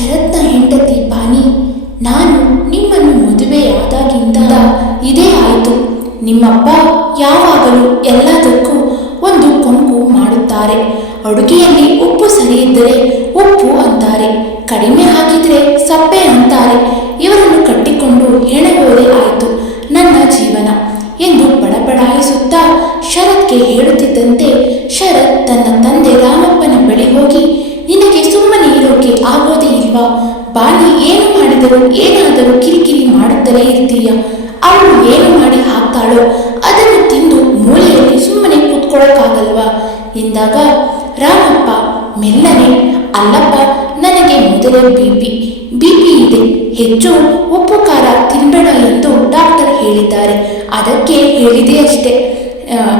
ಶರತ್ನ ಹೆಂಡತಿ ಪಾನಿ, ನಾನು ನಿಮ್ಮನ್ನು ಮದುವೆಯಾದಾಗಿಂದ ಇದೇ ಆಯಿತು. ನಿಮ್ಮಪ್ಪ ಯಾವಾಗಲೂ ಎಲ್ಲದಕ್ಕೂ ಒಂದು ಕೊಂಕು ಮಾಡುತ್ತಾರೆ. ಅಡುಗೆಯಲ್ಲಿ ಉಪ್ಪು ಸರಿ ಇದ್ದರೆ ಉಪ್ಪು ಅಂತಾರೆ. ಕಡಿಮೆ ಹಾಕಿದರೆ ಸಪ್ಪೆ ಅಂತಾರೆ. ಇವರನ್ನು ಕಟ್ಟಿಕೊಂಡು ಹೆಣಗೋದೆ ಆಯಿತು ನನ್ನ ಜೀವನ ಎಂದು ಬಡಬಡಾಯಿಸುತ್ತಾ ಶರತ್ಗೆ ಹೇಳುತ್ತಿದ್ದಂತೆ ಮಾಡುತ್ತಲೇ ಅವಳು ಏನು ಮಾಡಿ ಹಾಕ್ತಾಳೋ ಅದನ್ನು ತಿಂದು ಮೂಲೆಯಲ್ಲಿ ಸುಮ್ಮನೆ ಕೂತ್ಕೊಳ್ಳೋಕ್ಕಾಗಲ್ವಾ? ಎಂದಾಗ, ರಾಮಪ್ಪ, ಮೆಲ್ಲನೆ, ಅಲ್ಲಪ್ಪ, ನನಗೆ ಮೊದಲೇ ಬಿ ಪಿ. ಬಿ ಇದೆ. ಹೆಚ್ಚು ಉಪ್ಪು ಖಾರ ತಿನ್ಬೇಡ ಎಂದು ಡಾಕ್ಟರ್ ಹೇಳಿದ್ದಾರೆ. ಅದಕ್ಕೆ ಹೇಳಿದೆ ಅಷ್ಟೇ.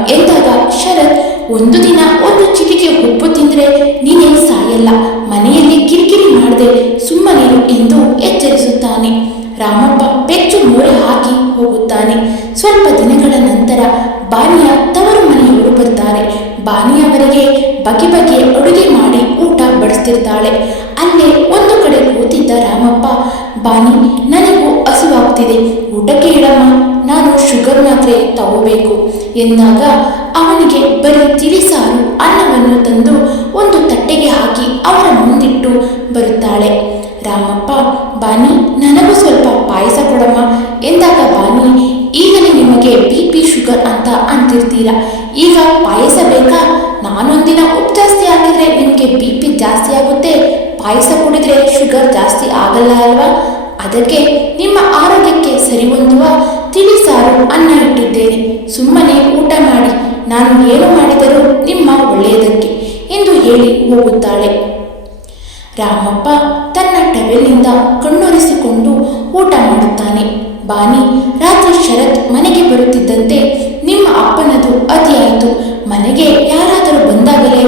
ಎಂದಾಗ ಶರತ್, ಒಂದು ದಿನ ಒಂದು ಚಿಟಿಕೆ ಉಪ್ಪು ತಿಂದರೆ ನೀನೇ ಸಾಯಲ್ಲ. ಮನೆಯಲ್ಲಿ ಕಿರಿಕಿರಿ ಮಾಡದೆ ಸುಮ್ಮನಿರು ಎಂದು ಎಚ್ಚರಿಸುತ್ತಾನೆ. ರಾಮಪ್ಪ ಬೆಚ್ಚು ಮೂರೆ ಹಾಕಿ ಹೋಗುತ್ತಾನೆ. ಸ್ವಲ್ಪ ದಿನಗಳ ನಂತರ ಬಾನಿಯ ತವರು ಮನೆಯವರು ಬರ್ತಾರೆ. ಬಾನಿಯವರಿಗೆ ಬಗೆ ಬಗೆಯ ಅಡುಗೆ ಮಾಡಿ ಊಟ ಬಡಿಸ್ತಿರ್ತಾಳೆ. ಅಲ್ಲೇ ಒಂದು ಕಡೆ ಕೂತಿದ್ದ ರಾಮಪ್ಪ ಬಾನಿ ನನಗೂ ಹಸಿವಾಗ್ತಿದೆ. ಊಟಕ್ಕೆ ಇಡಮ್ಮ. ನಾನು ಶುಗರ್ ಮಾತ್ರೆ ತಗೋಬೇಕು. ಎಂದಾಗ ಅವನಿಗೆ ಬರೀ ತಿಳಿಸಾರು ಅನ್ನವನ್ನು ತಂದು ಒಂದು ತಟ್ಟೆಗೆ ಹಾಕಿ ಅವರ ಮುಂದಿಟ್ಟು ಬರುತ್ತಾಳೆ. ರಾಮಪ್ಪ ಬಾನಿ ನನಗೂ ಸ್ವಲ್ಪ ಪಾಯಸ ಕೊಡಮ್ಮ ಎಂದಾಗ ಬಾನಿ ಈಗಲೇ ನಿಮಗೆ ಬಿ ಪಿ ಶುಗರ್ ಅಂತ ಅಂತಿರ್ತೀರ? ಈಗ ಪಾಯಸ ಬೇಕಾ? ನಾನೊಂದಿನ ಉಪ್ಪು ಜಾಸ್ತಿ ಹಾಕಿದ್ರೆ ನಿಮಗೆ ಬಿ ಪಿ ಜಾಸ್ತಿ ಆಗುತ್ತೆ. ಪಾಯಸ ಕುಡಿದ್ರೆ ಶುಗರ್ ಜಾಸ್ತಿ ಆಗಲ್ಲ ಅಲ್ವಾ? ಅದಕ್ಕೆ ನಿಮ್ಮ ಆರೋಗ್ಯಕ್ಕೆ ಸರಿ ಹೊಂದುವ ತಿಳಿಸಾರು ಅನ್ನ ಇಟ್ಟಿದ್ದೇನೆ. ಸುಮ್ಮನೆ ಊಟ ಮಾಡಿ. ನಾನು ಏನು ಮಾಡಿದರೂ ನಿಮ್ಮ ಒಳ್ಳೆಯದಕ್ಕೆ ಎಂದು ಹೇಳಿ ಹೋಗುತ್ತಾಳೆ. ರಾಮಪ್ಪ ತನ್ನ ಟವೆಲ್ನಿಂದ ಕಣ್ಣೊರೆಸಿಕೊಂಡು ಊಟ ಮಾಡುತ್ತಾನೆ. ಬಾನಿ, ರಾತ್ರಿ ಶರತ್ ಮನೆಗೆ ಬರುತ್ತಿದ್ದಂತೆ ನಿಮ್ಮ ಅಪ್ಪನದು ಅತಿಯಾಯಿತು ಮನೆಗೆ ಯಾರಾದರೂ ಬಂದಾಗಲೇ,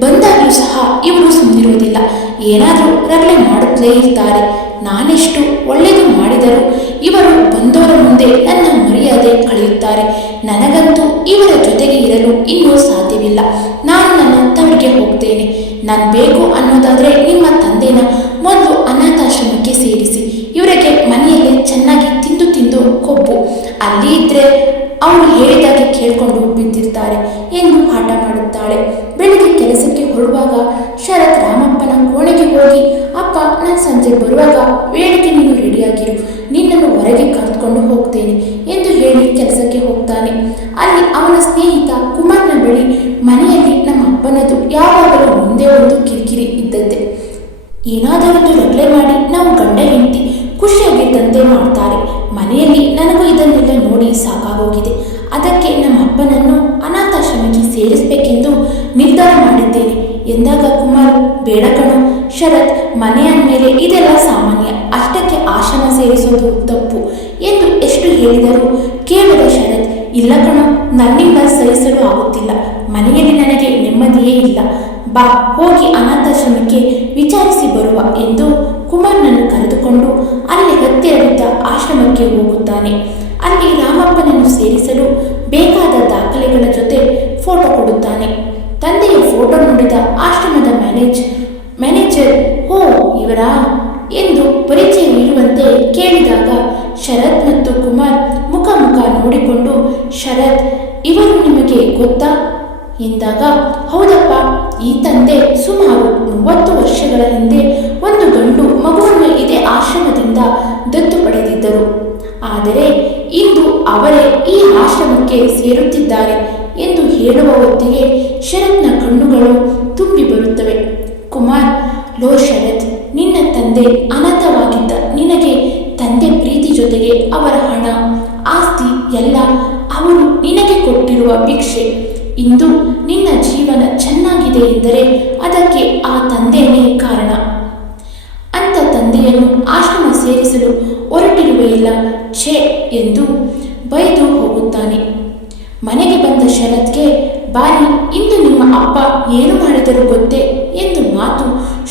ಬಂದಾಗಲೂ ಸಹ ಇವರು ಸುಮ್ಮನಿರುವುದಿಲ್ಲ ಏನಾದರೂ ರಗಳೆ ಮಾಡುತ್ತಲೇ ಇರ್ತಾರೆ. ನಾನೆಷ್ಟು ಒಳ್ಳೆಯದು ಮಾಡಿದರೂ ಇವರು ಬಂದವರ ಮುಂದೆ ನನ್ನ ಮರ್ಯಾದೆ ಕಳೆಯುತ್ತಾರೆ. ನನಗಂತೂ ಇವರ ಜೊತೆಗೆ ಇರಲು ಇನ್ನೂ ಸಾಧ್ಯವಿಲ್ಲ. ನಾನು ನನ್ನ ತವರಿಗೆ ಹೋಗ್ತೇನೆ. ನಾನು ಬೇಕು ಅನ್ನೋದಾದರೆ ನಿಮ್ಮ ತಂದೆನ ಮೊದಲು ಅನಾಥಾಶ್ರಮಕ್ಕೆ ಸೇರಿಸಿ. ಇವರಿಗೆ ಮನೆಯಲ್ಲೇ ಚೆನ್ನಾಗಿ ತಿಂದು ತಿಂದು ಕೊಬ್ಬು. ಅಲ್ಲಿ ಇದ್ರೆ ಅವರು ಹೇಳಿದಾಗೆ ಕೇಳ್ಕೊಂಡು ಬಿದ್ದಿರ್ತಾರೆ. ಎಂದು ಪಾಠ ಮಾಡುತ್ತಾಳೆ. ಬೆಳಿಗ್ಗೆ ಕೆಲಸಕ್ಕೆ ಹೊರಡುವಾಗ ಶರತ್ ರಾಮಪ್ಪನ ಕೋಣೆಗೆ ಹೋಗಿ, ಅಪ್ಪ, ನಾನು ಸಂಜೆ ಬರುವಾಗ ವೇಳೆಗೆ ನೀನು ರೆಡಿಯಾಗಿರು. ನಿನ್ನನ್ನು ಹೊರಗೆ ಕರೆದುಕೊಂಡು ಹೋಗ್ತೇನೆ ಎಂದು ಹೇಳಿ ಕೆಲಸಕ್ಕೆ ಹೋಗ್ತಾನೆ. ಅಲ್ಲಿ ಅವನ ಸ್ನೇಹಿತ ಕುಮಾರ್ನ ಬಳಿ ಮನೆಯಲ್ಲಿ ನಮ್ಮ ಅಪ್ಪನದು ಯಾವಾಗಲೂ ಏನಾದರೊಂದು ರಗ್ಲೆ ಮಾಡಿ ನಾವು ಗಂಡ ಹೆಂಡತಿ ಖುಷಿಯಾಗಿದ್ದಂತೆ ಮಾಡ್ತಾರೆ. ಮನೆಯಲ್ಲಿ ನನಗೂ ಇದನ್ನೆಲ್ಲ ನೋಡಿ ಸಾಕಾಗೋಗಿದೆ. ಅದಕ್ಕೆ ನಮ್ಮ ಅಪ್ಪನನ್ನು ಅನಾಥಾಶ್ರಮಕ್ಕೆ ಸೇರಿಸಬೇಕೆಂದು ನಿರ್ಧಾರ ಮಾಡಿದ್ದೇನೆ. ಎಂದಾಗ ಕುಮಾರ್, ಬೇಡ ಕಣ, ಶರತ್ ಮನೆಯ ಮೇಲೆ ಇದೆಲ್ಲ ಸಾಮಾನ್ಯ, ಅಷ್ಟಕ್ಕೆ ಆಶ್ರಮ ಸೇರಿಸೋದು ತಪ್ಪು ಎಂದು ಎಷ್ಟು ಹೇಳಿದರೂ ಕೇಳಿದ ಶರತ್, ಇಲ್ಲ ಕಣ, ನನ್ನಿಂದ ಸಹಿಸಲು ಆಗುತ್ತಿಲ್ಲ. ಮನೆಯಲ್ಲಿ ನನಗೆ ನೆಮ್ಮದಿಯೇ ಇಲ್ಲ. ಬಾ, ಹೋಗಿ ಅನಾಥಾಶ್ರಮಕ್ಕೆ ವಿಚಾರಿಸಿ ಬರುವ ಎಂದು ಕುಮಾರ್ನನ್ನು ಕರೆದುಕೊಂಡು ಅಲ್ಲಿ ಹತ್ತಿರವಿದ್ದ ಆಶ್ರಮಕ್ಕೆ ಹೋಗುತ್ತಾನೆ. ಅಲ್ಲಿ ರಾಮಪ್ಪನನ್ನು ಸೇರಿಸಲು ಬೇಕಾದ ದಾಖಲೆಗಳ ಜೊತೆ ಫೋಟೋ ಕೊಡುತ್ತಾನೆ. ತಂದೆಯ ಫೋಟೋ ನೋಡಿದ ಆಶ್ರಮದ ಮ್ಯಾನೇಜ್ ಮ್ಯಾನೇಜರ್ ಓ ಇವರಾ? ಎಂದು ಪರಿಚಯ ನೀಡುವಂತೆ ಕೇಳಿದಾಗ ಶರತ್ ಮತ್ತು ಕುಮಾರ್ ಮುಖ ಮುಖ ನೋಡಿಕೊಂಡು, ಶರತ್, ಇವರು ನಿಮಗೆ ಗೊತ್ತಾ? ಎಂದಾಗ, ಹೌದಪ್ಪ, ಈ ತಂದೆ ಸುಮಾರು ಮೂವತ್ತು ವರ್ಷಗಳ ಹಿಂದೆ ಒಂದು ಗಂಡು ಮಗುವನ್ನು ಇದೇ ಆಶ್ರಮದಿಂದ ದತ್ತು ಪಡೆದಿದ್ದರು. ಆದರೆ ಇಂದು ಅವರೇ ಈ ಆಶ್ರಮಕ್ಕೆ ಸೇರುತ್ತಿದ್ದಾರೆ ಎಂದು ಹೇಳುವ ಹೊತ್ತಿಗೆ ಶರತ್ನ ಕಣ್ಣುಗಳು ತುಂಬಿ ಬರುತ್ತವೆ. ಕುಮಾರ್, ಲೋ ಶರತ್, ನಿನ್ನ ತಂದೆ ಅನಾಥವಾಗಿದ್ದ ನಿನಗೆ ತಂದೆ ಪ್ರೀತಿ ಜೊತೆಗೆ ಅವರ ಹಣ, ಆಸ್ತಿ ಎಲ್ಲ ಅವರು ನಿನಗೆ ಕೊಟ್ಟಿರುವ ಭಿಕ್ಷೆ. ಇಂದು ನಿನ್ನ ಜೀವನ ಚೆನ್ನಾಗಿದೆ ಎಂದರೆ ಅದಕ್ಕೆ ಆ ತಂದೆಯೇ ಕಾರಣ. ಅಂತ ತಂದೆಯನ್ನು ಆಶ್ರಮ ಸೇರಿಸಲು ಹೊರಟಿರುವೆಯಿಲ್ಲ ಛೇ ಎಂದು ಬೈದು ಹೋಗುತ್ತಾನೆ. ಮನೆಗೆ ಬಂದ ಶರತ್ಗೆ, ಬಾರಿ, ಇಂದು ನಿಮ್ಮ ಅಪ್ಪ ಏನು ಮಾಡಿದರೂ ಗೊತ್ತೇ ಎಂದು ಮಾತು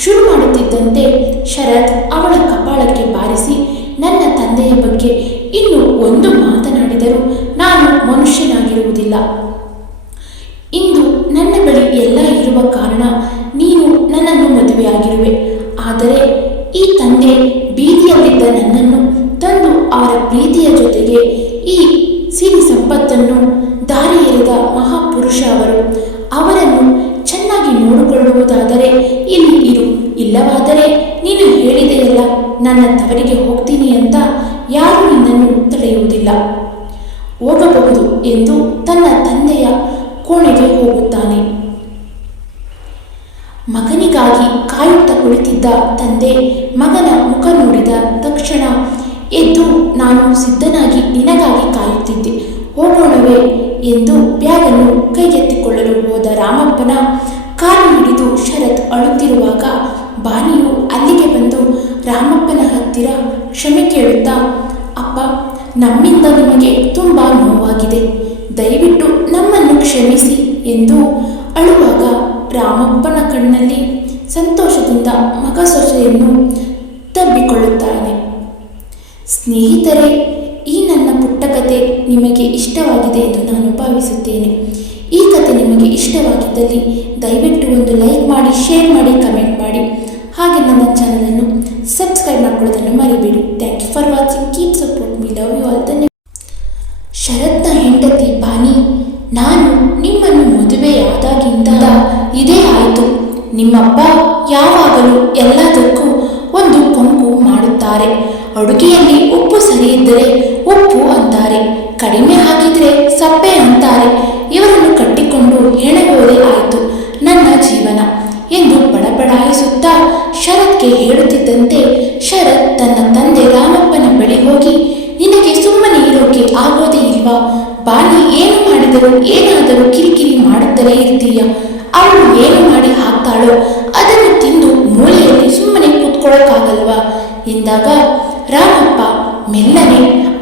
ಶುರು ಮಾಡುತ್ತಿದ್ದಂತೆ ಶರತ್ ಅವಳ ಕಪಾಳಕ್ಕೆ ಬಾರಿಸಿ, ನನ್ನ ತಂದೆಯ ಬಗ್ಗೆ ಇನ್ನು ಒಂದು ಮಾತನಾಡಿದರೂ ನಾನು ಮನುಷ್ಯನಾಗಿರುವುದಿಲ್ಲ. ಮನುಷ್ಯ ಅವರು. ಅವರನ್ನು ಚೆನ್ನಾಗಿ ನೋಡಿಕೊಳ್ಳುವುದಾದರೆ ಇಲ್ಲಿ ಇರು. ಇಲ್ಲವಾದರೆ ನೀನು ಹೇಳಿದೆಯಲ್ಲ, ನನ್ನ ತವರಿಗೆ ಹೋಗ್ತೀನಿ ಅಂತ ಯಾರು ನಿನ್ನನ್ನು ತಡೆಯುವುದಿಲ್ಲ. ಹೋಗಬಹುದು ಎಂದು ತನ್ನ ತಂದೆಯ ಕೋಣೆಗೆ ಹೋಗುತ್ತಾನೆ. ಮಗನಿಗಾಗಿ ಕಾಯುತ್ತಾ ಕುಳಿತಿದ್ದ ತಂದೆ ಮಗನ ಮುಖ ನೋಡಿದ ತಕ್ಷಣ, ಎದ್ದು, ನಾನು ಸಿದ್ಧನಾಗಿ ನಿನಗಾಗಿ ಕಾಯುತ್ತಿದ್ದೆ. ಹೋಗೋಣವೇ ಎಂದು ಬ್ಯಾಗನ್ನು ಕೈಗೆತ್ತಿಕೊಳ್ಳಲು ಹೋದ ರಾಮಪ್ಪನ ಕಾಲು ಹಿಡಿದು ಶರತ್ ಅಳುತ್ತಿರುವಾಗ ಬಾನಿಯು ಅಲ್ಲಿಗೆ ಬಂದು ರಾಮಪ್ಪನ ಹತ್ತಿರ ಕ್ಷಮೆ ಕೇಳುತ್ತಾ, ಅಪ್ಪ, ನಮ್ಮಿಂದ ನಿಮಗೆ ತುಂಬ ನೋವಾಗಿದೆ. ದಯವಿಟ್ಟು ನಮ್ಮನ್ನು ಕ್ಷಮಿಸಿ ಎಂದು ಅಳುವಾಗ ರಾಮಪ್ಪನ ಕಣ್ಣಲ್ಲಿ ಸಂತೋಷದಿಂದ ಮಗ ಸೊಸೆಯನ್ನು ತಬ್ಬಿಕೊಳ್ಳುತ್ತಾನೆ. ಸ್ನೇಹಿತರೆ ಪುಟ್ಟ ನಿಮಗೆ ಇಷ್ಟವಾಗಿದೆ ಎಂದು ನಾನು ಭಾವಿಸುತ್ತೇನೆ. ಈ ಕತೆ ನಿಮಗೆ ಇಷ್ಟವಾಗಿದ್ದಲ್ಲಿ ದಯವಿಟ್ಟು ಒಂದು ಲೈಕ್ ಮಾಡಿ, ಶೇರ್ ಮಾಡಿ, ಕಮೆಂಟ್ ಮಾಡಿ. ಹಾಗೆ ನನ್ನ ಚಾನಲನ್ನು ಸಬ್ಸ್ಕ್ರೈಬ್ ಮಾಡ್ಕೊಳ್ಳೋದನ್ನು ಮರಿಬೇಡಿ. Thank you for watching keep support me love you all Dhan ಶರತ್ನ ಹೆಂಡತಿ ಬಾನಿ ನಾನು ನಿಮ್ಮನ್ನು ಮದುವೆಯಾದಾಗಿಂದ ಇದೇ ಆಯಿತು. ನಿಮ್ಮಪ್ಪ ಯಾವಾಗಲೂ ಎಲ್ಲದಕ್ಕೂ ಒಂದು ಕೊಂಕು ಮಾಡುತ್ತಾರೆ. ಅಡುಗೆಯಲ್ಲಿ ಉಪ್ಪು ಸರಿಯಿದ್ದರೆ ಉಪ್ಪು ಅಂತಾರೆ. ಕಡಿಮೆ ಹಾಕಿದ್ರೆ ಸಪ್ಪೆ ಅಂತಾರೆ. ಇವರನ್ನು ಕಟ್ಟಿಕೊಂಡು ಹೆಣಗೋದೆ ಆಯಿತು. ನನ್ನ ಜೀವನ ಎಂದು ಬಡಬಡಾಯಿಸುತ್ತಾ ಶರತ್ಗೆ ಹೇಳುತ್ತಿದ್ದಂತೆ ಶರತ್ ತನ್ನ ತಂದೆ ರಾಮಪ್ಪನ ಬಳಿ ಹೋಗಿ, ನಿನಗೆ ಸುಮ್ಮನೆ ಇರೋಕೆ ಆಗೋದೇ ಇಲ್ವಾ? ಬಾಲಿ ಏನು ಮಾಡಿದರೂ ಏನಾದರೂ ಕಿರಿಕಿರಿ ಮಾಡುತ್ತಲೇ ಇರ್ತೀಯ. ಅವಳು ಏನು ಮಾಡಿ ಹಾಕ್ತಾಳೋ ಅದನ್ನು ತಿಂದು ಮೂಲೆಯಲ್ಲಿ ಸುಮ್ಮನೆ ಕೂತ್ಕೊಳ್ಳೋಕ್ಕಾಗಲ್ವಾ ಎಂದಾಗ ರಾಮಪ್ಪ, ಮೆಲ್ಲನೆ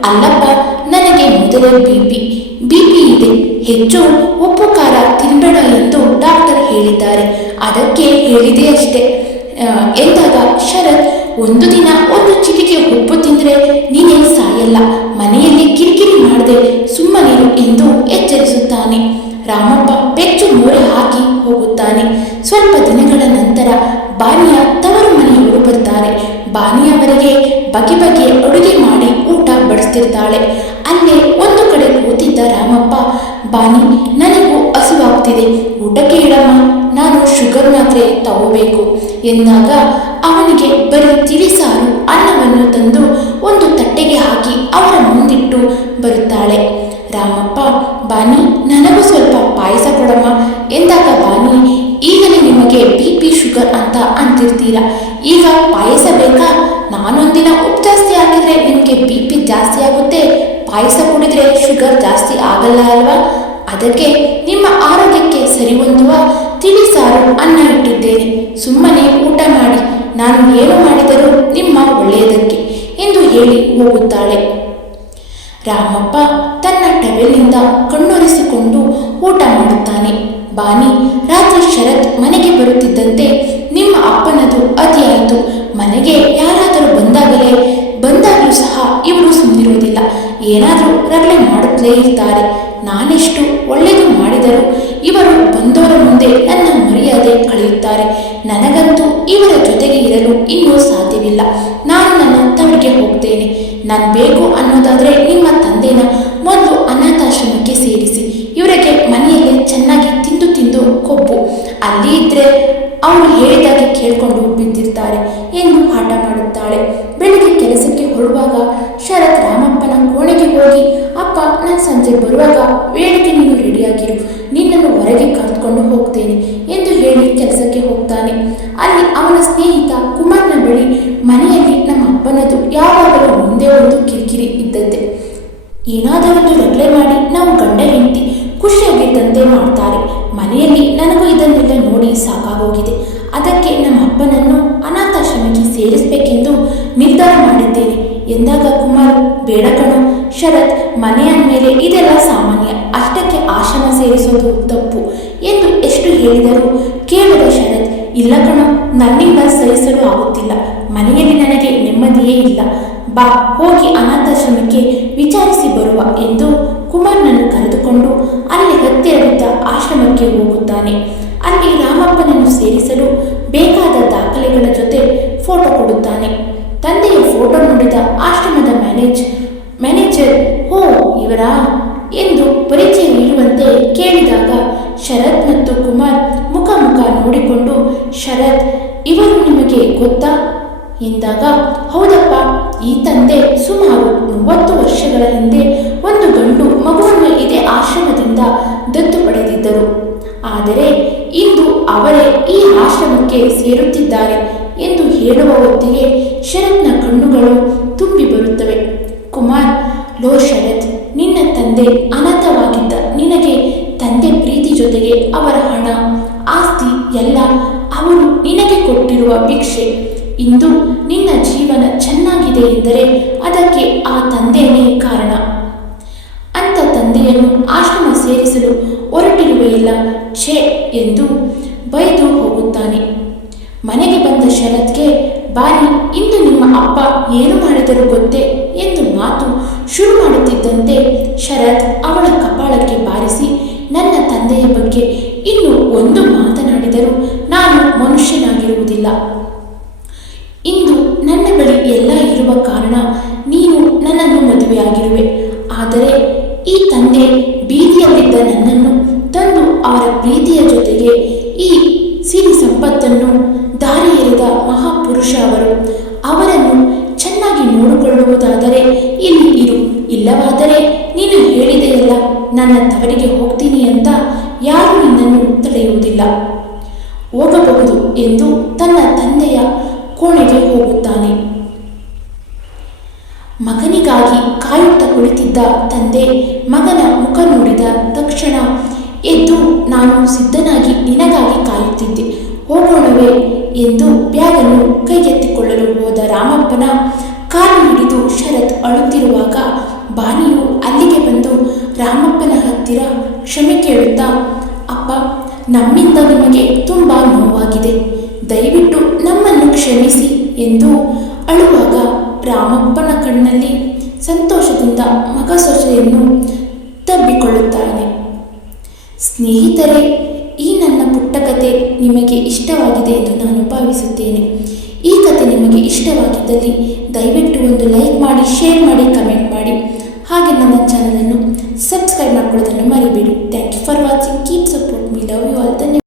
ಅಲ್ಲಪ್ಪ ನನಗೆ ಮೊದಲೇ ಬಿ ಪಿ ಇದೆ. ಹೆಚ್ಚು ಉಪ್ಪು ಖಾರ ತಿನ್ಬೇಡ ಎಂದು ಡಾಕ್ಟರ್ ಹೇಳಿದ್ದಾರೆ. ಅದಕ್ಕೆ ಹೇಳಿದೆ ಅಷ್ಟೇ. ಎಂದಾಗ ಶರತ್, ಒಂದು ದಿನ ಒಂದು ಚಿಟಿಕೆ ಉಪ್ಪು ತಿಂದರೆ ನೀನೇ ಸಾಯಲ್ಲ. ಮನೆಯಲ್ಲಿ ಕಿರಿಕಿರಿ ಮಾಡದೆ ಸುಮ್ಮನೆ ಎಂದು ಎಚ್ಚರಿಸುತ್ತಾನೆ. ರಾಮಪ್ಪ ಬೆಚ್ಚು ಮೋರೆ ಹಾಕಿ ಹೋಗುತ್ತಾನೆ. ಸ್ವಲ್ಪ ದಿನಗಳ ನಂತರ ಬಾನಿಯ ತವರು ಮನೆಯವರು ಬರ್ತಾರೆ. ಬಾನಿಯವರಿಗೆ ಬಗೆ ಬಗೆ ಅಡುಗೆ ಮಾಡಿ ಬಡಿಸ್ತಿರ್ತಾಳೆ ಅಲ್ಲೇ ಒಂದು ಕಡೆ ಕೂತಿದ್ದ ರಾಮಪ್ಪ, ಬಾನಿ, ನನಗೂ ಹಸಿವಾಗ್ತಿದೆ. ಊಟಕ್ಕೆ ಇಡಮ್ಮ. ನಾನು ಶುಗರ್ ಮಾತ್ರೆ ತಗೋಬೇಕು. ಎಂದಾಗ ಅವನಿಗೆ ಬರೀ ತಿಳಿಸಾರು ಅನ್ನವನ್ನು ತಂದು ಒಂದು ತಟ್ಟೆಗೆ ಹಾಕಿ ಅವರ ಮುಂದಿಟ್ಟು ಬರುತ್ತಾಳೆ. ರಾಮಪ್ಪ, ಬಾನಿ, ನನಗೂ ಸ್ವಲ್ಪ ಪಾಯಸ ಕೊಡಮ್ಮ. ಎಂದಾಗ, ಬಾನಿ, ಈಗಲೇ ನಿಮಗೆ ಬಿ ಪಿ ಶುಗರ್ ಅಂತ ಅಂತಿರ್ತೀರಾ. ಈಗ ಪಾಯಸ ಬೇಕಾ? ನಾನೊಂದಿನ ಉಪ್ಪು ಜಾಸ್ತಿ ಹಾಕಿದ್ರೆ ನಿಮಗೆ ಬಿ ಪಿ ಜಾಸ್ತಿ ಆಗುತ್ತೆ. ಪಾಯಸ ಕುಡಿದ್ರೆ ಶುಗರ್ ಜಾಸ್ತಿ ಆಗಲ್ಲ ಅಲ್ವಾ? ಅದಕ್ಕೆ ನಿಮ್ಮ ಆರೋಗ್ಯಕ್ಕೆ ಸರಿ ಹೊಂದುವ ತಿಳಿಸಾರು ಅನ್ನ ಇಟ್ಟಿದ್ದೇನೆ. ಸುಮ್ಮನೆ ಊಟ ಮಾಡಿ, ನಾನು ಏನು ಮಾಡಿದರೂ ನಿಮ್ಮ ಒಳ್ಳೆಯದಕ್ಕೆ ಎಂದು ಹೇಳಿ ಹೋಗುತ್ತಾಳೆ. ರಾಮಪ್ಪ ತನ್ನ ಟವೆಲ್ನಿಂದ ಕಣ್ಣೊರೆಸಿಕೊಂಡು ಊಟ ಮಾಡುತ್ತಾನೆ. ಬಾನಿ, ರಾತ್ರಿ ಶರತ್ ಮನೆಗೆ ಬರುತ್ತಿದ್ದಂತೆ ನಿಮ್ಮ ಅಪ್ಪನದು ಅತಿಯಾಯಿತು. ಮನೆಗೆ ಯಾರಾದರೂ ಬಂದಾಗಲೇ, ಬಂದಾಗಲೂ ಸಹ ಇವರು ಸುಮ್ಮನಿರುವುದಿಲ್ಲ ಏನಾದರೂ ರಗಳೆ ಮಾಡುತ್ತಲೇ ಇರ್ತಾರೆ. ನಾನೆಷ್ಟು ಒಳ್ಳೆಯದು ಮಾಡಿದರೂ ಇವರು ಬಂದವರ ಮುಂದೆ ನನ್ನ ಮರ್ಯಾದೆ ಕಳೆಯುತ್ತಾರೆ. ನನಗಂತೂ ಇವರ ಜೊತೆಗೆ ಇರಲು ಇನ್ನೂ ಸಾಧ್ಯವಿಲ್ಲ. ನಾನು ನನ್ನ ತವರಿಗೆ ಹೋಗ್ತೇನೆ. ನಾನು ಬೇಕು ಅನ್ನೋದಾದರೆ ನಿಮ್ಮ ತಂದೆನ ಮೊದಲು ಅನಾಥಾಶ್ರಮಕ್ಕೆ ಸೇರಿಸಿ. ಇವರಿಗೆ ಮನೆಯಲ್ಲಿ ಚೆನ್ನಾಗಿ ತಿಂದು ತಿಂದು ಕೊಬ್ಬು. ಅಲ್ಲಿ ಇದ್ರೆ ಅವನು ಹೇಳಿದಾಗೆ ಕೇಳಿಕೊಂಡು ಬಿದ್ದಿರ್ತಾರೆ. ಎಂದು ಆಟ ಮಾಡುತ್ತಾಳೆ. ಬೆಳಿಗ್ಗೆ ಕೆಲಸಕ್ಕೆ ಹೊರಡುವಾಗ ಶರತ್ ರಾಮಪ್ಪನ ಕೋಣೆಗೆ ಹೋಗಿ, ಅಪ್ಪ, ನಾನು ಸಂಜೆ ಬರುವಾಗ ವೇಳೆಗೆ ನೀನು ರೆಡಿಯಾಗಿರು. ನಿನ್ನನ್ನು ಹೊರಗೆ ಕರೆದುಕೊಂಡು ಹೋಗ್ತೇನೆ ಎಂದು ಹೇಳಿ ಕೆಲಸಕ್ಕೆ ಹೋಗ್ತಾನೆ. ಅಲ್ಲಿ ಅವನ ಸ್ನೇಹಿತ ಕುಮಾರ್ನ ಬಳಿ ಮನೆಯಲ್ಲಿ ನಮ್ಮ ಅಪ್ಪನದು ಯಾವಾಗಲೂ ಮುಂದೆ ಒಂದು ಕಿರಿಕಿರಿ ಇದ್ದದ್ದೆ. ಏನಾದರೊಂದು ರಗ್ಲೆ ಮಾಡಿ, ನಾವು ಗಂಡ ಹೆಂಡತಿ ಖುಷಿಯಾಗಿದ್ದಂತೆ ಮಾಡ್ತಾರೆ. ಮನೆಯಲ್ಲಿ ನನಗೂ ಇದನ್ನೆಲ್ಲ ನೋಡಿ ಸಾಕಾಗೋಗಿದೆ. ಅದಕ್ಕೆ ನಮ್ಮ ಅಪ್ಪನನ್ನು ಅನಾಥಾಶ್ರಮಕ್ಕೆ ಸೇರಿಸಬೇಕೆಂದು ನಿರ್ಧಾರ ಮಾಡಿದ್ದೇನೆ. ಎಂದಾಗ ಕುಮಾರ್, ಬೇಡ ಕಣೋ, ಶರತ್, ಮನೆಯ ಮೇಲೆ ಇದೆಲ್ಲ ಸಾಮಾನ್ಯ. ಅಷ್ಟಕ್ಕೆ ಆಶ್ರಮ ಸೇರಿಸೋದು ತಪ್ಪು ಎಂದು ಎಷ್ಟು ಹೇಳಿದರೂ ಕೇಳದ ಶರತ್, ಇಲ್ಲ ಕಣೋ, ನನ್ನಿಂದ ಸಹಿಸಲು ಆಗುತ್ತಿಲ್ಲ. ಮನೆಯಲ್ಲಿ ನನಗೆ ನೆಮ್ಮದಿಯೇ ಇಲ್ಲ. ಬಾ, ಹೋಗಿ ಅನಾಥಾಶ್ರಮಕ್ಕೆ ವಿಚಾರಿಸಿ ಬರುವ ಎಂದು ಕುಮಾರ್ನನ್ನು ಕರೆದುಕೊಂಡು ಅಲ್ಲಿ ಹತ್ತಿರವಿದ್ದ ಆಶ್ರಮಕ್ಕೆ ಹೋಗುತ್ತಾನೆ. ಅಲ್ಲಿ ರಾಮಪ್ಪನನ್ನು ಸೇರಿಸಲು ಬೇಕಾದ ದಾಖಲೆಗಳ ಜೊತೆ ಫೋಟೋ ಕೊಡುತ್ತಾನೆ. ತಂದೆಯ ಫೋಟೋ ನೋಡಿದ ಆಶ್ರಮದ ಮ್ಯಾನೇಜ್ ಮ್ಯಾನೇಜರ್ ಹೋ, ಇವರಾ? ಎಂದು ಪರಿಚಯ ಇರುವಂತೆ ಕೇಳಿದಾಗ ಶರತ್ ಮತ್ತು ಕುಮಾರ್ ಮುಖ ಮುಖ ನೋಡಿಕೊಂಡು, ಶರತ್, ಇವರು ನಿಮಗೆ ಗೊತ್ತಾ? ಎಂದಾಗ, ಹೌದಪ್ಪ, ಈ ತಂದೆ ಸುಮಾರು ಮೂವತ್ತು ವರ್ಷಗಳ ಹಿಂದೆ ಆಶ್ರಮದಿಂದ ದತ್ತು ಪಡೆದಿದ್ದರು. ಆದರೆ ಇಂದು ಅವರೇ ಈ ಆಶ್ರಮಕ್ಕೆ ಸೇರುತ್ತಿದ್ದಾರೆ ಎಂದು ಹೇಳುವ ಹೊತ್ತಿಗೆ ಶರತ್ನ ಕಣ್ಣುಗಳು ತುಂಬಿ ಬರುತ್ತವೆ. ಕುಮಾರ್, ಲೋ ಶರತ್, ನಿನ್ನ ತಂದೆ ಅನಾಥವಾಗಿದ್ದ ನಿನಗೆ ತಂದೆ ಪ್ರೀತಿ ಜೊತೆಗೆ ಅವರ ಹಣ, ಆಸ್ತಿ ಎಲ್ಲ ಅವರು ನಿನಗೆ ಕೊಟ್ಟಿರುವ ಭಿಕ್ಷೆ. ಇಂದು ನಿನ್ನ ಜೀವನ ಚೆನ್ನಾಗಿದೆ ಎಂದರೆ ಅದಕ್ಕೆ ಆ ತಂದೆಯೇ ಹೊರಟಿರುವೆಯಲ್ಲ ಛೇ ಎಂದು ಬೈದು ಹೋಗುತ್ತಾನೆ. ಮನೆಗೆ ಬಂದ ಶರತ್ಗೆ, ಬಾರಿ, ಇಂದು ನಿಮ್ಮ ಅಪ್ಪ ಏನು ಮಾಡಿದರೂ ಗೊತ್ತೇ ಎಂದು ಮಾತು ಶುರು ಮಾಡುತ್ತಿದ್ದಂತೆ ಶರತ್ ಅವಳ ಕಪಾಳಕ್ಕೆ ಬಾರಿಸಿ, ನನ್ನ ತಂದೆಯ ಬಗ್ಗೆ ಇನ್ನು ಒಂದು ಮಾತನಾಡಿದರೂ ನಾನು ಮನುಷ್ಯನಾಗಿರುವುದಿಲ್ಲ. ಇಂದು ನನ್ನ ಬಳಿ ಎಲ್ಲ ಇರುವ ಕಾರಣ ನೀನು ನನ್ನನ್ನು ಮದುವೆಯಾಗಿರುವೆ. ಅವರ ಪ್ರೀತಿಯ ಜೊತೆಗೆ ಈ ಸಿರಿ ಸಂಪತ್ತನ್ನು ದಾರಿ ಎರೆದ ಮಹಾಪುರುಷ ಅವರು ಅವರನ್ನು ಚೆನ್ನಾಗಿ ನೋಡಿಕೊಳ್ಳುವುದಾದರೆ ಇಲ್ಲಿ ಇರು. ಇಲ್ಲವಾದರೆ ನೀನು ಹೇಳಿದೆಯಲ್ಲ, ನನ್ನ ತವರಿಗೆ ಹೋಗ್ತೀನಿ ಅಂತ ಯಾರು ನಿನ್ನನ್ನು ತಡೆಯುವುದಿಲ್ಲ. ಹೋಗಬಹುದು ಎಂದು ತನ್ನ ತಂದೆಯ ಕೋಣೆಗೆ ಹೋಗುತ್ತಾನೆ. ಮಗನಿಗಾಗಿ ಕಾಯುತ್ತಾ ಕುಳಿತಿದ್ದ ತಂದೆ ಮಗನ ಮುಖ ನೋಡಿದ ತಕ್ಷಣ ನಾನು ಸಿದ್ಧನಾಗಿ ನಿನಗಾಗಿ ಕಾಯುತ್ತಿದ್ದೆ. ಹೋಗೋಣವೇ ಎಂದು ಬ್ಯಾಗನ್ನು ಕೈಗೆತ್ತಿಕೊಳ್ಳಲು ಹೋದ ರಾಮಪ್ಪನ ಕಾಲು ಹಿಡಿದು ಶರತ್ ಅಳುತ್ತಿರುವಾಗ ಬಾನಿಯು ಅಲ್ಲಿಗೆ ಬಂದು ರಾಮಪ್ಪನ ಹತ್ತಿರ ಕ್ಷಮೆ ಕೇಳುತ್ತಾ, ಅಪ್ಪ, ನಮ್ಮಿಂದ ನಿಮಗೆ ತುಂಬ ನೋವಾಗಿದೆ. ದಯವಿಟ್ಟು ನಮ್ಮನ್ನು ಕ್ಷಮಿಸಿ ಎಂದು ಅಳುವಾಗ ರಾಮಪ್ಪನ ಕಣ್ಣಲ್ಲಿ ಸಂತೋಷದಿಂದ ಮಗ ಸೊಸೆಯನ್ನು ತಬ್ಬಿಕೊಳ್ಳುತ್ತಾನೆ. ಸ್ನೇಹಿತರೆ, ಈ ನನ್ನ ಪುಟ್ಟ ಕತೆ ನಿಮಗೆ ಇಷ್ಟವಾಗಿದೆ ಎಂದು ನಾನು ಭಾವಿಸುತ್ತೇನೆ. ಈ ಕತೆ ನಿಮಗೆ ಇಷ್ಟವಾಗಿದ್ದಲ್ಲಿ ದಯವಿಟ್ಟು ಒಂದು ಲೈಕ್ ಮಾಡಿ, ಶೇರ್ ಮಾಡಿ, ಕಮೆಂಟ್ ಮಾಡಿ. ಹಾಗೆ ನನ್ನ ಚಾನಲನ್ನು ಸಬ್ಸ್ಕ್ರೈಬ್ ಮಾಡ್ಕೊಳ್ಳೋದನ್ನು ಮರಿಬೇಡಿ. Thank you for watching. Keep ಸಪ್